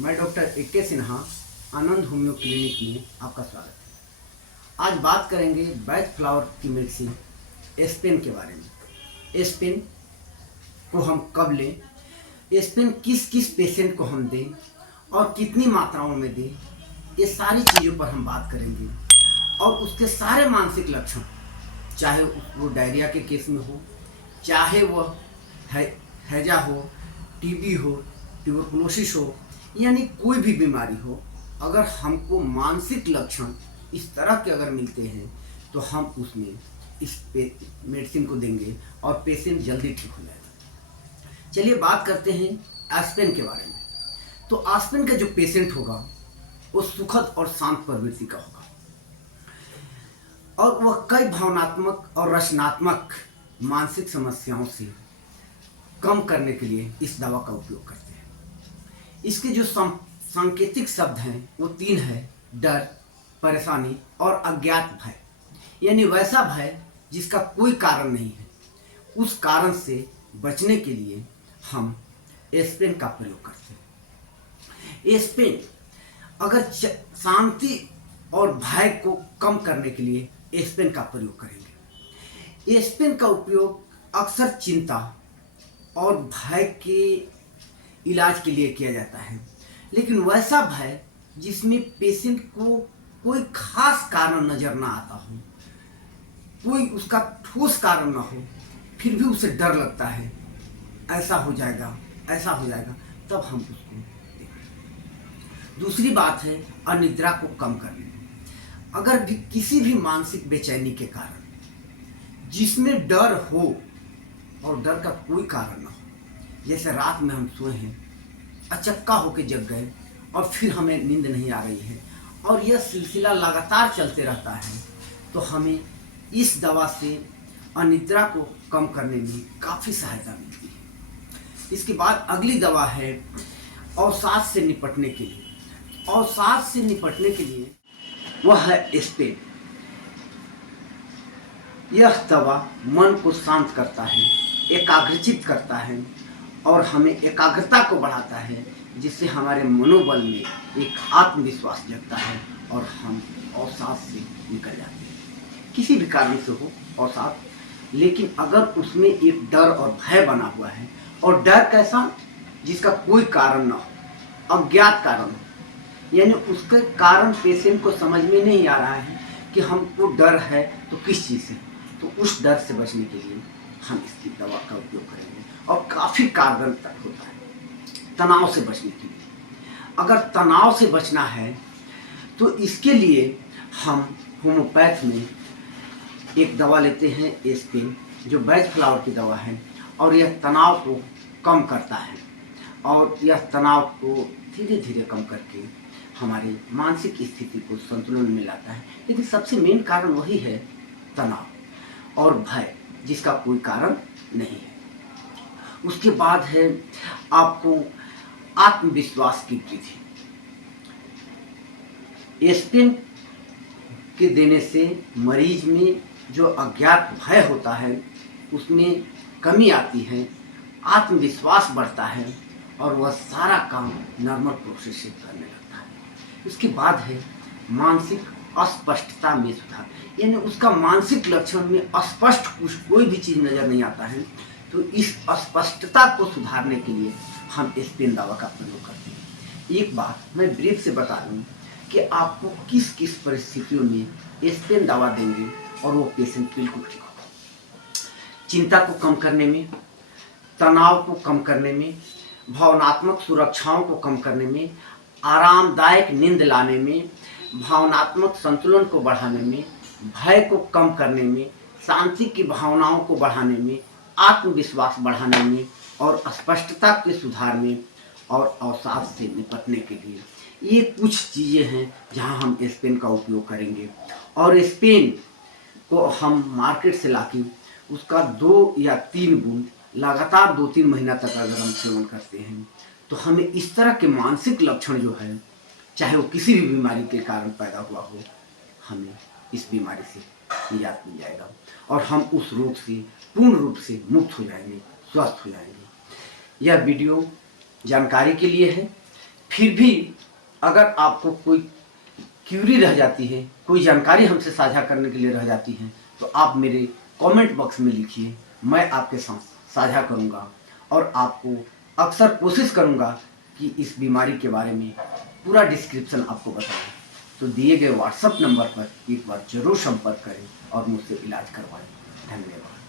मैं doctor A K. Sinha आनंद homeo clinic में आपका स्वागत है। आज बात करेंगे बैच फ्लावर की मेडिसिन एस्पेन के बारे में। एस्पेन को हम कब लें, एस्पेन किस किस पेशेंट को हम दें और कितनी मात्राओं में दें, ये सारी चीज़ों पर हम बात करेंगे। और उसके सारे मानसिक लक्षण, चाहे वो डायरिया के केस में हो, चाहे वह हैजा हो, टीबी हो, ट्यूबरकुलोसिस हो, यानी कोई भी बीमारी हो, अगर हमको मानसिक लक्षण इस तरह के अगर मिलते हैं तो हम उसमें इस मेडिसिन को देंगे और पेशेंट जल्दी ठीक हो जाएगा। चलिए बात करते हैं एस्पेन के बारे में। तो एस्पेन का जो पेशेंट होगा वो सुखद और शांत प्रवृत्ति का होगा और वह कई भावनात्मक और रचनात्मक मानसिक समस्याओं से कम करने के लिए इस दवा का उपयोग करते हैं। इसके जो सांकेतिक शब्द हैं वो 3 है: डर, परेशानी और अज्ञात भय। यानी वैसा भय जिसका कोई कारण नहीं है, उस कारण से बचने के लिए हम एस्पेन का प्रयोग करते हैं। एस्पेन अगर शांति और भय को कम करने के लिए एस्पेन का प्रयोग करेंगे। एस्पेन का उपयोग अक्सर चिंता और भय के इलाज के लिए किया जाता है, लेकिन वैसा भय जिसमें पेशेंट को कोई खास कारण नज़र ना आता हो, कोई उसका ठोस कारण ना हो, फिर भी उसे डर लगता है ऐसा हो जाएगा, ऐसा हो जाएगा, तब हम उसको देंगे। दूसरी बात है अनिद्रा को कम करने। अगर भी किसी भी मानसिक बेचैनी के कारण जिसमें डर हो और डर का कोई कारण ना हो, जैसे रात में हम सोए हैं, अचक्का होकर जग गए और फिर हमें नींद नहीं आ रही है और यह सिलसिला लगातार चलते रहता है, तो हमें इस दवा से अनिद्रा को कम करने में काफ़ी सहायता मिलती है। इसके बाद अगली दवा है अवसाद से निपटने के लिए। अवसाद से निपटने के लिए वह है एस्पेन। यह दवा मन को शांत करता है, एकाग्रचित करता है और हमें एकाग्रता को बढ़ाता है, जिससे हमारे मनोबल में एक आत्मविश्वास जगता है और हम अवसाद से निकल जाते हैं। किसी भी कारण से हो अवसाद, लेकिन अगर उसमें एक डर और भय बना हुआ है, और डर कैसा, जिसका कोई कारण ना हो, अज्ञात कारण हो, यानी उसके कारण पेशेंट को समझ में नहीं आ रहा है कि हमको डर है तो किस चीज़ से, तो उस डर से बचने के लिए हम इसकी दवा का उपयोग करेंगे और काफ़ी कारगर तक होता है। तनाव से बचने के लिए, अगर तनाव से बचना है तो इसके लिए हम होम्योपैथ में एक दवा लेते हैं एस्पेन, जो बैच फ्लावर की दवा है, और यह तनाव को कम करता है और यह तनाव को धीरे धीरे कम करके हमारी मानसिक स्थिति को संतुलन में लाता है। लेकिन सबसे मेन कारण वही है तनाव और भय, जिसका कोई कारण नहीं है। उसके बाद है आपको आत्मविश्वास की वृद्धि। एस्पेन के देने से मरीज में जो अज्ञात भय होता है उसमें कमी आती है, आत्मविश्वास बढ़ता है और वह सारा काम नॉर्मल प्रोसेस से करने लगता है। उसके बाद है मानसिक अस्पष्टता में सुधार। यानी उसका मानसिक लक्षण में अस्पष्ट कोई भी चीज़ नज़र नहीं आता है, तो इस अस्पष्टता को सुधारने के लिए हम एस्पेन दवा का प्रयोग करते हैं। एक बात मैं ब्रीफ से बता दूं कि आपको किस किस परिस्थितियों में एस्पेन दवा देंगे और वो पेशेंट बिल्कुल ठीक होगा। चिंता को कम करने में, तनाव को कम करने में, भावनात्मक सुरक्षाओं को कम करने में, आरामदायक नींद लाने में, भावनात्मक संतुलन को बढ़ाने में, भय को कम करने में, शांति की भावनाओं को बढ़ाने में, आत्मविश्वास बढ़ाने में और स्पष्टता के सुधार में और अवसाद से निपटने के लिए, ये कुछ चीज़ें हैं जहां हम एस्पेन का उपयोग करेंगे। और एस्पेन को हम मार्केट से लाके उसका 2 या 3 बूंद लगातार 2-3 महीना तक अगर हम सेवन करते हैं तो हमें इस तरह के मानसिक लक्षण जो है, चाहे वो किसी भी बीमारी के कारण पैदा हुआ हो, हमें इस बीमारी से निजात मिल जाएगा और हम उस रोग से पूर्ण रूप से मुक्त हो जाएंगे, स्वस्थ हो जाएंगे। यह वीडियो जानकारी के लिए है फिर भी अगर आपको कोई क्यूरी रह जाती है, कोई जानकारी हमसे साझा करने के लिए रह जाती है, तो आप मेरे कमेंट बॉक्स में लिखिए, मैं आपके साथ साझा करूंगा और आपको अक्सर कोशिश करूंगा कि इस बीमारी के बारे में पूरा डिस्क्रिप्शन आपको बताऊं। तो दिए गए व्हाट्सएप नंबर पर एक बार जरूर संपर्क करें और मुझसे इलाज करवाएं। धन्यवाद।